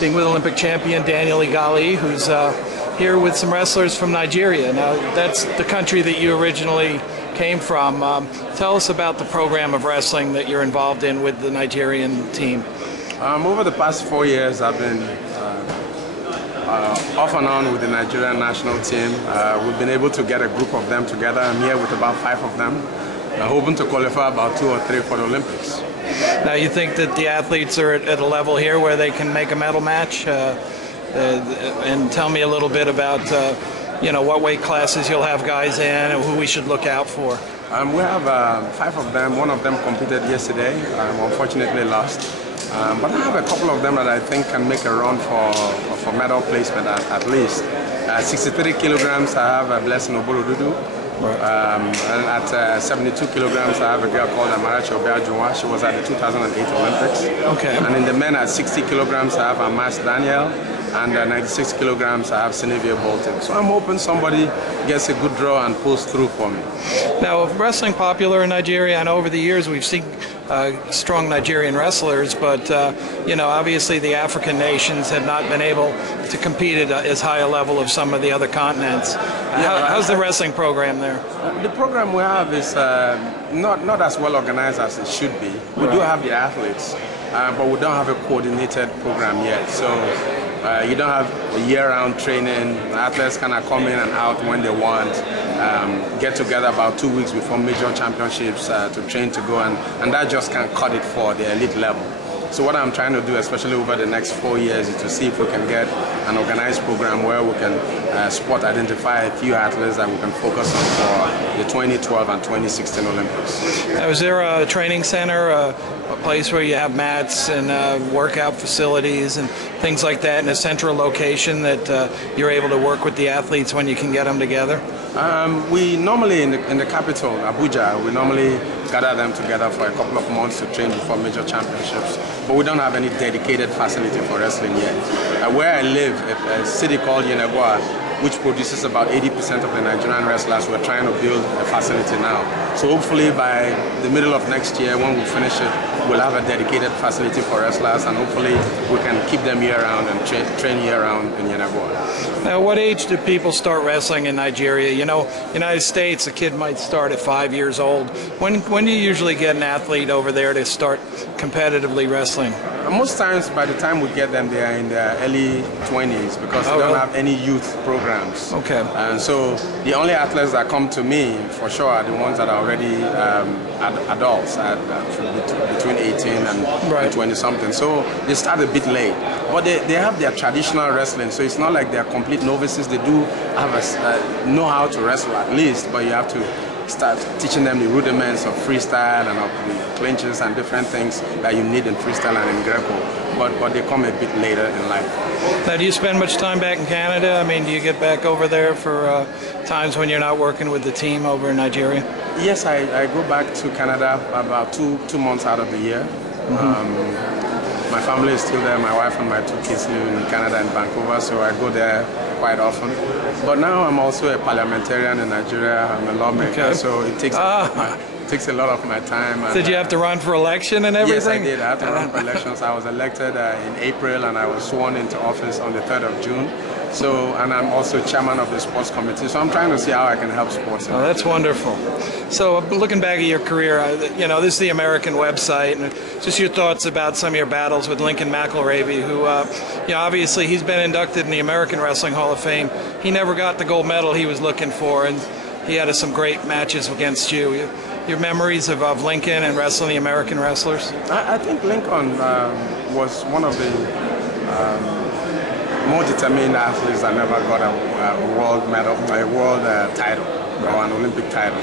being with Olympic champion Daniel Igali, who's here with some wrestlers from Nigeria. Now, that's the country that you originally came from. Tell us about the program of wrestling that you're involved in with the Nigerian team. Over the past 4 years, I've been off and on with the Nigerian national team. We've been able to get a group of them together. I'm here with about 5 of them, hoping to qualify about 2 or 3 for the Olympics. Now, you think that the athletes are at a level here where they can make a medal match? And tell me a little bit about what weight classes you'll have guys in and who we should look out for. We have 5 of them. 1 of them competed yesterday, unfortunately lost. But I have a couple of them that I think can make a run for medal placement at least. 63 kilograms, I have Blessing Oborodudu. And at 72 kilograms, I have a girl called Amarachi Obiajuwa. She was at the 2008 Olympics. Okay. And in the men at 60 kilograms, I have Amas Daniel. And 96 kilograms, I have Sinevia Bolton. So I'm hoping somebody gets a good draw and pulls through for me. Now, wrestling popular in Nigeria, and over the years we've seen strong Nigerian wrestlers, but obviously the African nations have not been able to compete at as high a level of some of the other continents. How's the wrestling program there? The program we have is not as well organized as it should be. We do have the athletes, but we don't have a coordinated program yet. So you don't have a year-round training. Athletes kind of come in and out when they want. Get together about 2 weeks before major championships to train to go, and that just can't cut it for the elite level. So what I'm trying to do, especially over the next 4 years, is to see if we can get an organized program where we can spot identify a few athletes that we can focus on for the 2012 and 2016 Olympics. Now, is there a training center, a place where you have mats and workout facilities and things like that in a central location that you're able to work with the athletes when you can get them together? We normally, in the capital, Abuja, we normally gather them together for a couple of months to train before major championships. But we don't have any dedicated facility for wrestling yet. Where I live, a city called Yenagwa, which produces about 80% of the Nigerian wrestlers, we're trying to build a facility now. So hopefully by the middle of next year, when we finish it, we'll have a dedicated facility for wrestlers, and hopefully we can keep them year-round and train year-round in Yenagwa. Now, what age do people start wrestling in Nigeria? United States, a kid might start at 5 years old. When do you usually get an athlete over there to start competitively wrestling? Most times, by the time we get them, they are in their early 20s because they don't have any youth programs. Okay. And so the only athletes that come to me, for sure, are the ones that are already adults, between 18 and 20-something. So they start a bit late. But they have their traditional wrestling, so it's not like they're complete novices. They do have know how to wrestle at least, but you have to start teaching them the rudiments of freestyle and of the clinches and different things that you need in freestyle and in Greco. But they come a bit later in life. Now, do you spend much time back in Canada? I mean, do you get back over there for times when you're not working with the team over in Nigeria? Yes, I go back to Canada about two months out of the year. My family is still there. My wife and my 2 kids live in Canada in Vancouver, so I go there quite often. But now I'm also a parliamentarian in Nigeria. I'm a lawmaker, so it takes a lot of my time. Did you have to run for election and everything? Yes, I did. I had to run for elections. I was elected in April, and I was sworn into office on the 3rd of June. So, and I'm also chairman of the sports committee. So I'm trying to see how I can help sports. Oh, that's wonderful. So, looking back at your career, this is the American website, and just your thoughts about some of your battles with Lincoln McIlravy, who, obviously he's been inducted in the American Wrestling Hall of Fame. He never got the gold medal he was looking for, and he had some great matches against you. Your memories of Lincoln and wrestling the American wrestlers? I think Lincoln was one of the more determined athletes that never got a world medal, a world title, or an Olympic title.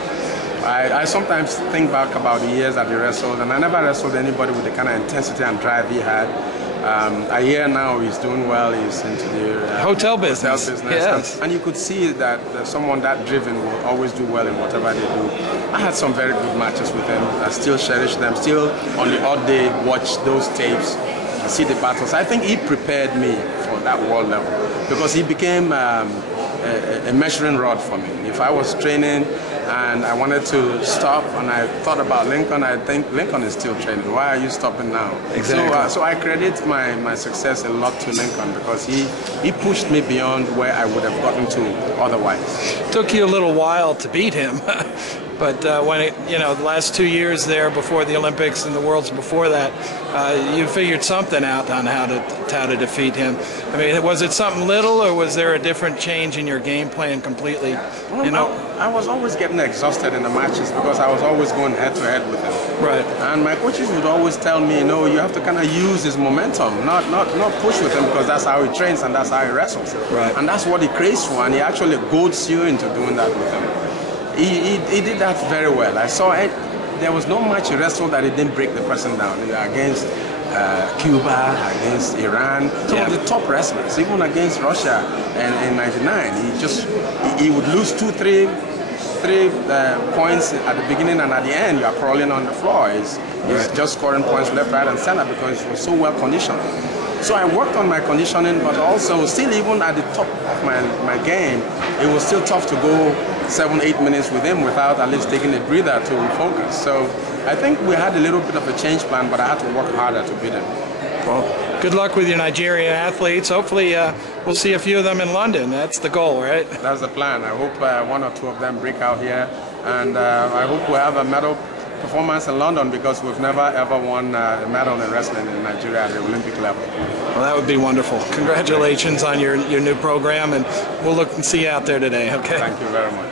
I sometimes think back about the years that he wrestled, and I never wrestled anybody with the kind of intensity and drive he had. I hear now he's doing well. He's into the hotel business. Yes. And you could see that someone that driven will always do well in whatever they do. I had some very good matches with him. I still cherish them. Still, on the odd day, watch those tapes, see the battles. I think he prepared me for that world level because he became a measuring rod for me. If I was training and I wanted to stop, and I thought about Lincoln. I think Lincoln is still training. Why are you stopping now? Exactly. So I credit my success a lot to Lincoln, because he pushed me beyond where I would have gotten to otherwise. Took you a little while to beat him. But when the last 2 years there before the Olympics and the Worlds before that, you figured something out on how to defeat him. I mean, was it something little, or was there a different change in your game plan completely? Well, I was always getting exhausted in the matches because I was always going head to head with him. Right. And my coaches would always tell me, you have to kind of use his momentum, not push with him, because that's how he trains and that's how he wrestles. Right. And that's what he craves for, and he actually goads you into doing that with him. He did that very well. I saw it. There was no match he wrestled that he didn't break the person down. Against Cuba, against Iran, some of the top wrestlers, even against Russia in '99. He would lose three points at the beginning, and at the end you are crawling on the floor. He's just scoring points left, right, and center because he was so well conditioned. So I worked on my conditioning, but also still, even at the top of my game, it was still tough to go 7-8 minutes with him without at least taking a breather to refocus. So I think we had a little bit of a change plan, but I had to work harder to beat him. Well, good luck with your Nigerian athletes. Hopefully we'll see a few of them in London. That's the goal, right? That's the plan. I hope 1 or 2 of them break out here, and I hope we have a medal performance in London, because we've never ever won a medal in wrestling in Nigeria at the Olympic level. Well, that would be wonderful. Congratulations on your new program, and we'll look and see you out there today. Okay. Thank you very much.